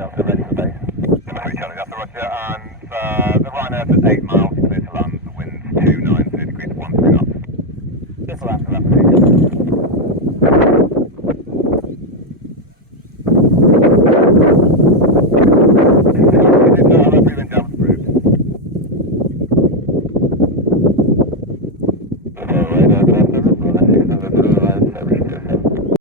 Delta ready for base. Charlie Delta, roger, and the Ryanair's at 8 miles, clear to land, the wind's 290 degrees, 13 knots. Just after that,